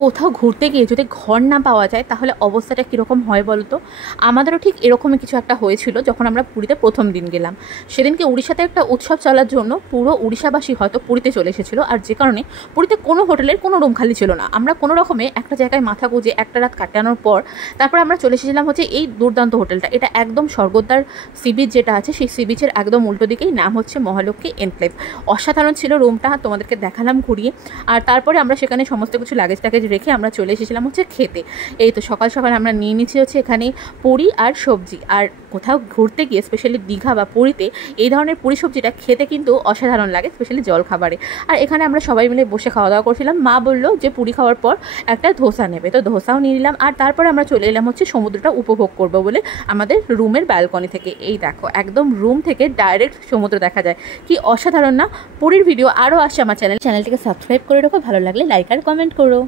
কোথাও ঘুরতে গিয়ে যদি ঘর না পাওয়া যায় তাহলে অবস্থাটা কীরকম হয় বলো তো। আমাদেরও ঠিক এরকমই কিছু একটা হয়েছিল যখন আমরা পুরীতে প্রথম দিন গেলাম। সেদিনকে উড়িষ্যাতে একটা উৎসব চলার জন্য পুরো উড়িষ্যাবাসী হয়তো পুরীতে চলে এসেছিলো, আর যে কারণে পুরীতে কোনো হোটেলের কোনো রুম খালি ছিল না। আমরা কোনো রকমে একটা জায়গায় মাথা গুঁজে একটা রাত কাটানোর পর তারপর আমরা চলে এসেছিলাম হচ্ছে এই দুর্দান্ত হোটেলটা। এটা একদম স্বর্গদ্বার সি বিচ যেটা আছে সেই সি বিচের একদম উল্টো দিকেই, নাম হচ্ছে মহালক্ষ্মী এনক্লেভ। অসাধারণ ছিল রুমটা, তোমাদেরকে দেখালাম ঘুরিয়ে। আর তারপরে আমরা সেখানে সমস্ত কিছু লাগেজ টাগেজ রেখে আমরা চলে এসেছিলাম হচ্ছে খেতে। এই তো সকাল সকাল আমরা নিয়ে নিচ্ছি হচ্ছে এখানে পুরি আর সবজি। আর কোথাও ঘুরতে গিয়ে স্পেশালি দীঘা বা পুরীতে এই ধরনের পুরি সবজিটা খেতে কিন্তু অসাধারণ লাগে, স্পেশালি জল খাবারে। আর এখানে আমরা সবাই মিলে বসে খাওয়া দাওয়া করছিলাম। মা বললো যে পুরি খাওয়ার পর একটা ধোসা নেবে, তো ধোসাও নিয়ে নিলাম। আর তারপরে আমরা চলে এলাম হচ্ছে সমুদ্রটা উপভোগ করবো বলে আমাদের রুমের ব্যালকনি থেকে। এই দেখো একদম রুম থেকে ডাইরেক্ট সমুদ্র দেখা যায়, কি অসাধারণ না। পুরীর ভিডিও আরও আসছে আমার চ্যানেলটিকে সাবস্ক্রাইব করে রাখো, ভালো লাগলে লাইক আর কমেন্ট করো।